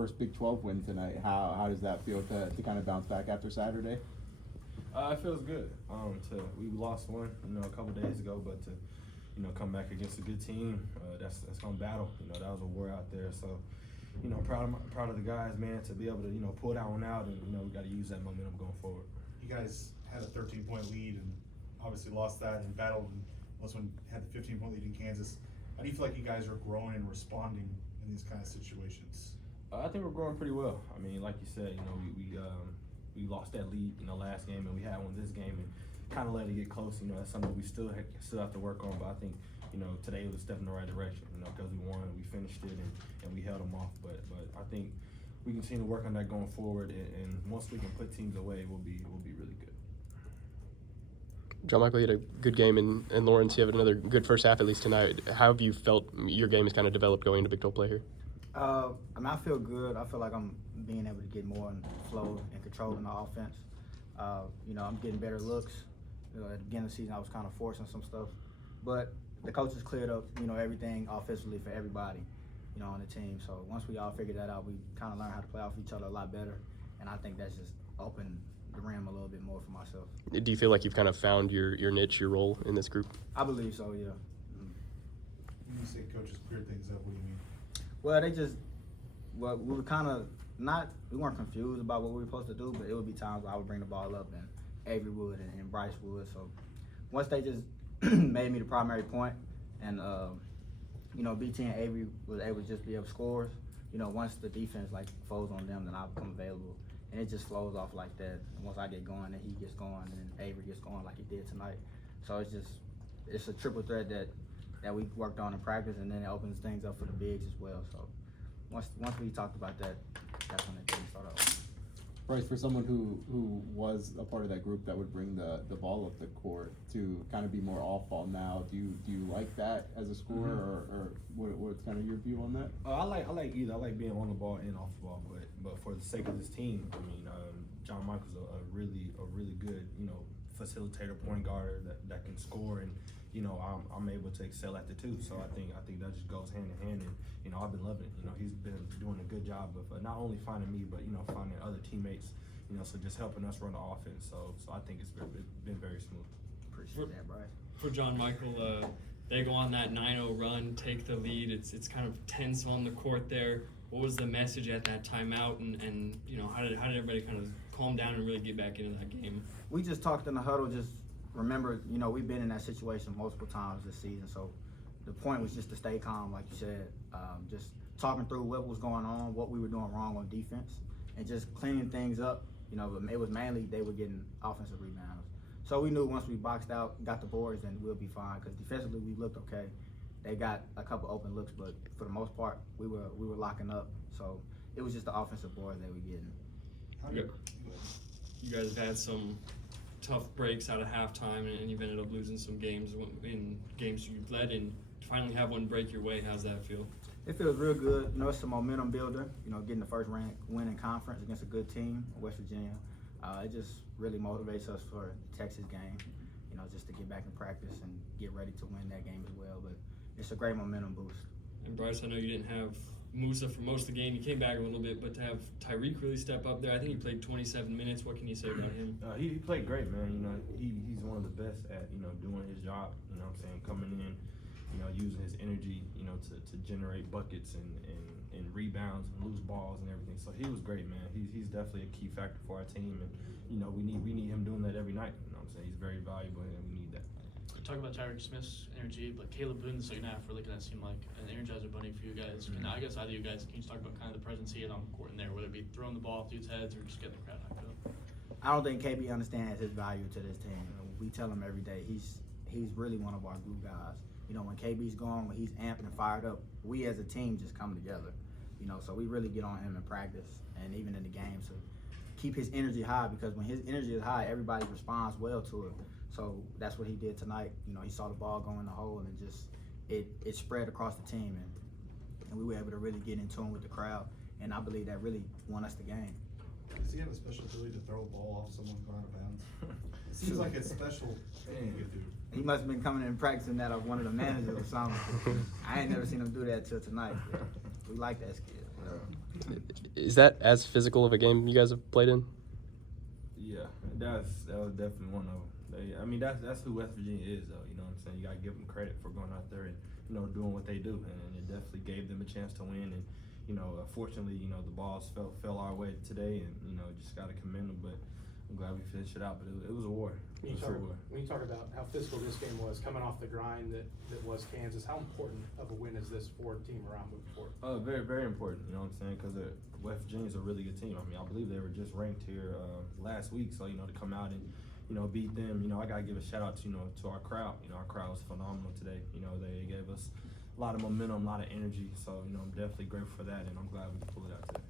First Big 12 win tonight. How does that feel to kind of bounce back after Saturday? It feels good. We lost one, a couple days ago, but to, come back against a good team, that's gonna battle. That was a war out there. So, proud of the guys, man, to be able to, pull that one out, and we got to use that momentum going forward. You guys had a 13-point lead and obviously lost that and battled, and also had the 15-point lead in Kansas. How do you feel like you guys are growing and responding in these kind of situations? I think we're growing pretty well. I mean, like you said, we lost that lead, last game, and we had one this game, and kind of let it get close. That's something we still have to work on. But I think, today was a step in the right direction. Because we won, we finished it, and we held them off. But I think we continue to work on that going forward, and once we can put teams away, we'll be really good. John Michael, you had a good game in Lawrence. You have another good first half, at least tonight. How have you felt your game has kind of developed going into Big 12 play here? I feel good. I feel like I'm being able to get more in flow and control in the offense. I'm getting better looks. At the beginning of the season, I was kind of forcing some stuff. But the coaches cleared up, everything offensively for everybody, on the team. So once we all figured that out, we kind of learned how to play off each other a lot better. And I think that's just opened the rim a little bit more for myself. Do you feel like you've kind of found your niche, your role in this group? I believe so, yeah. When you say coaches cleared things up, what do you mean? Well, we were kind of we weren't confused about what we were supposed to do, but it would be times where I would bring the ball up and Avery would and Bryce would. So once they just made me the primary point and, BT and Avery was able to just be able to score, once the defense folds on them, then I become available. And it just flows off like that. And once I get going, then he gets going, and then Avery gets going like he did tonight. So it's a triple threat that we worked on in practice, and then it opens things up for the bigs as well. So once we talked about that, that's when it started off. Bryce, for someone who was a part of that group that would bring the ball up the court to kind of be more off-ball now, do you like that as a scorer, or what's kind of your view on that? I like either. I like being on the ball and off the ball, but for the sake of this team, I mean, John Michael's a really good, facilitator, point guard that can score, and I'm able to excel at the two. So I think that just goes hand in hand, and I've been loving it. He's been doing a good job of not only finding me, but finding other teammates. So just helping us run the offense. So I think it's been very smooth. Appreciate that, Bryce. For John Michael, they go on that 9-0 run, take the lead. It's kind of tense on the court there. What was the message at that timeout, and how did everybody kind of calm down and really get back into that game? We just talked in the huddle. Just remember, we've been in that situation multiple times this season. So the point was just to stay calm, like you said. Just talking through what was going on, what we were doing wrong on defense, and just cleaning things up. It was mainly they were getting offensive rebounds. So we knew once we boxed out, got the boards, then we'll be fine. Because defensively, we looked okay. They got a couple open looks, but for the most part, we were locking up. So it was just the offensive boards that we getting. You guys have had some tough breaks out of halftime, and you've ended up losing some games in games you've led. And to finally have one break your way, how's that feel? It feels real good. It's a momentum builder. Getting the first rank win in conference against a good team, West Virginia. It just really motivates us for the Texas game. Just to get back in practice and get ready to win that game as well. But it's a great momentum boost. And Bryce, I know you didn't have Musa for most of the game. You came back a little bit, but to have Tyreek really step up there, I think he played 27 minutes. What can you say about him? He played great, man. He's one of the best at doing his job. Coming in, using his energy, to generate buckets and rebounds and loose balls and everything. So he was great, man. He's definitely a key factor for our team, and we need him doing that every night. He's very valuable, and we need that. Talk about Tyreek Smith's energy, but Caleb Boone in the second half really kind of seemed like an energizer bunny for you guys. Mm-hmm. I guess either you guys, can you just talk about kind of the presence he had on the court in there, whether it be throwing the ball off dudes' heads or just getting the crowd hyped up? I don't think KB understands his value to this team. We tell him every day he's really one of our glue guys. When KB's gone, when he's amped and fired up, we as a team just come together. So we really get on him in practice and even in the game to keep his energy high, because when his energy is high, everybody responds well to it. So that's what he did tonight. He saw the ball go in the hole, and it spread across the team, and we were able to really get in tune with the crowd, and I believe that really won us the game. Does he have a special ability to throw a ball off someone going out of bounds? It seems like a special thing he could do. He must have been coming in and practicing that of one of the managers or something. I ain't never seen him do that till tonight. we like that skill. Is that as physical of a game you guys have played in? Yeah, that was definitely one of them. I mean, that's who West Virginia is, though. You know what I'm saying? You gotta give them credit for going out there and doing what they do, and it definitely gave them a chance to win. And fortunately, the balls fell our way today, and just gotta commend them. But I'm glad we finished it out. But it was a war. When you talk about how physical this game was, coming off the grind that was Kansas, how important of a win is this for team around moving forward? Very, very important. You know what I'm saying? Because West Virginia's a really good team. I mean, I believe they were just ranked here last week. So to come out and beat them. I gotta give a shout out to our crowd. Our crowd was phenomenal today. They gave us a lot of momentum, a lot of energy. So I'm definitely grateful for that, and I'm glad we could pull it out today.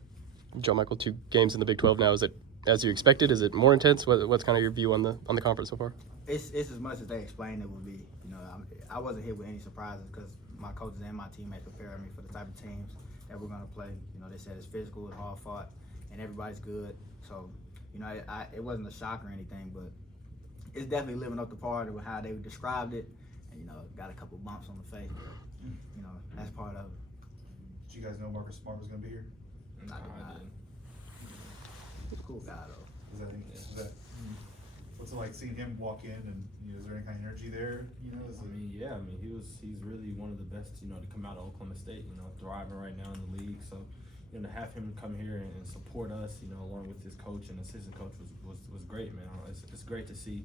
John Michael, 2 games in the Big 12 now. Is it as you expected? Is it more intense? What's kind of your view on the conference so far? It's as much as they explained it would be. I wasn't hit with any surprises because my coaches and my teammates prepared me for the type of teams that we're gonna play. They said it's physical, it's hard fought, and everybody's good. So it wasn't a shock or anything, but it's definitely living up to par with how they described it. And got a couple bumps on the face, but that's part of it. Did you guys know Marcus Smart was gonna be here? I did not. He's a cool guy though. What's it like seeing him walk in, and is there any kind of energy there? He's really one of the best, to come out of Oklahoma State, thriving right now in the league. So, to have him come here and support us, along with his coach and assistant coach was great, man. It's great to see,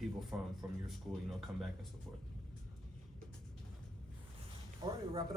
people from your school, come back and support. All right, we'll wrap it up.